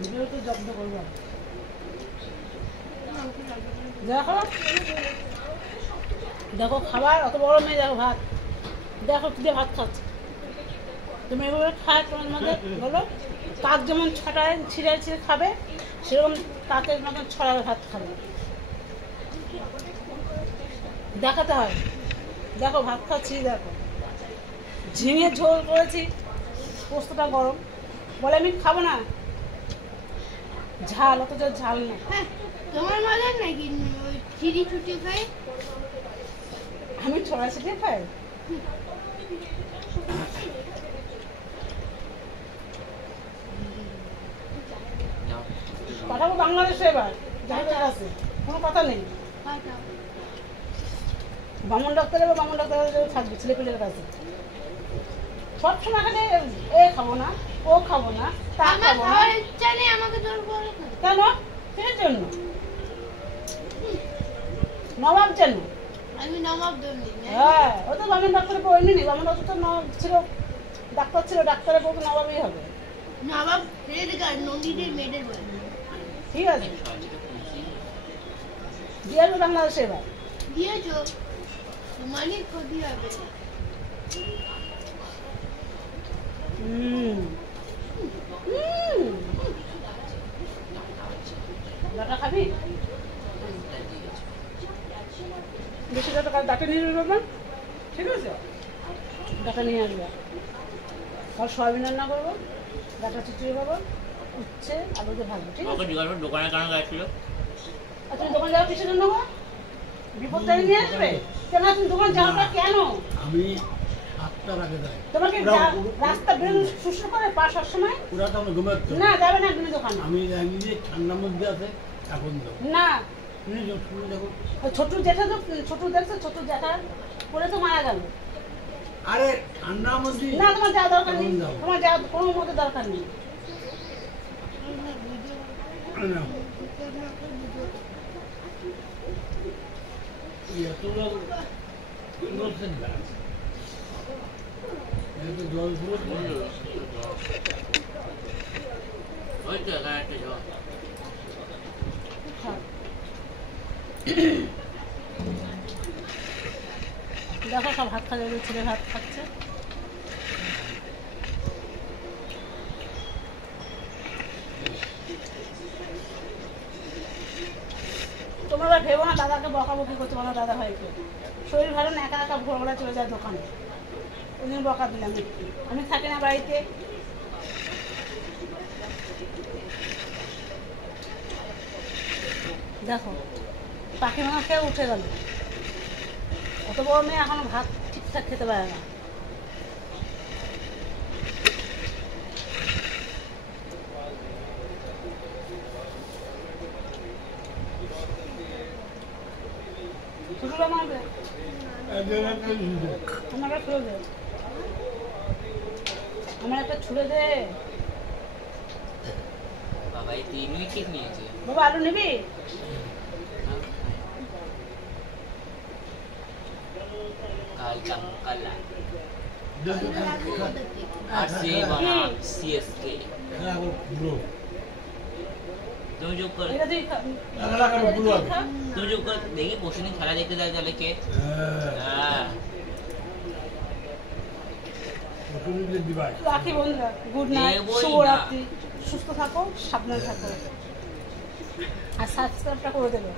Video তো যত্ন করবো। দেখো দেখো খাবার অত বড় মেয়ে, দেখো ভাত, দেখো কি দিয়ে ভাত খাচ্ছে। তুমি এভাবে খায় তোমার মধ্যে বলো, কাক যেমন ছটায় ছিঁড়ে ছিঁড়ে খাবে, সেরকম কাকের মতন ছড়াবে ভাত খাবে। দেখাতে হয়। দেখো ভাত খাচ্ছি, দেখো ঝিঙে ঝোল করেছি, পোস্তটা গরম, বলে আমি খাবো না, ঝাল, অথচ ঝাল না। তোমার মজার নাকি চিড়ি ছুটি খাই? আমি ছড়া ছিটিয়ে খাই। পাঠাবো বাংলাদেশে এবার, যাদের আছে কোনো কথা নেই। বামন ডাক্তার বা বামন ডাক্তার থাকবে ছেলেপিলের কাছে, সবসময় খালি এ খাবো না, ও খাবো না, তা খাবো না। আমাকে জোর করে কেন? কিসের জন্য? নবাব যেন। আমি নবাব দন্ডি। হ্যাঁ, ও তো বামন ডাক্তারের বউ এমনি নেই, বামন ডাক্তার তো ছিল, ডাক্তার ছিল, ডাক্তারের বউ তো নবাবই হবে। নবাব রেডগার নন্দীদের মেয়েদের বলে। ঠিক আছে, দিয়ে আসবে বাংলাদেশে এবার। দিয়েছো, মানে ক্ষতি হবে। ডাটা খাবি? বেশি ডাটা ডাটা নিয়ে আসবে না, ঠিক আছে? ডাটা নিয়ে আসবে। আর সয়াবিন রান্না করবো, ডাটা চিচিয়ে খাবো, উচ্ছে আলু দিয়ে ভাজবো, ঠিক আছে? দোকানে কেন গেছিল? আর তুমি দোকান যাওয়া কিসের জন্য? বিপদটা নিয়ে আসবে কেন? তুমি দোকান যাওয়াটা কেন? আমি 7টার আগে যাই। তোমাকে রাস্তা বেরোনো শুষ্ক করে পাশ হওয়ার সময় পুরা তো আমরা ঘুমাচ্ছি না, যাবে না তুমি দোকানে। আমি জানি যে ঠান্ডার মধ্যে আছে এখন তো না, তুমি শুনে দেখো। ছোট জ্যাঠা তো, ছোট দেখছো, ছোট জ্যাঠা পরে তো মারা গেল। আরে ঠান্ডার মধ্যে না, তোমার যাওয়া দরকার নেই, তোমার যাওয়া কোনো মতে দরকার নেই। জল দেখো সব ভাত খাবে, ছেলে ভাত খাচ্ছে। তোমরা ভেবো না দাদাকে বকাবকি করতে, বলো দাদা ভাইকে শরীর ভালো না, একা একা ভোরবেলা চলে যায় দোকানে, ওই জন্য বকা দিলাম। আমি থাকি না বাড়িতে, দেখো পাখি মাংস খেয়ে উঠে গেল। অত বড় মেয়ে এখনো ভাত ঠিকঠাক খেতে পারে না। আমার একটা ছুড়ে দে বাবা, এই 3 উইকেট নিয়েছে। বাবা, আলু নিবি? কালা আর সে বাবা সিএসকে তুমি যোগ করে দেখি পরশুদিন খেলা দেখতে যায় তাহলে কে? হ্যাঁ, রাখি বন্ধুরা, গুড নাইট, শুভরাত্রি, সুস্থ থাকো, সাবধানে থাকো, আর সাবস্ক্রাইবটা করে দেবে।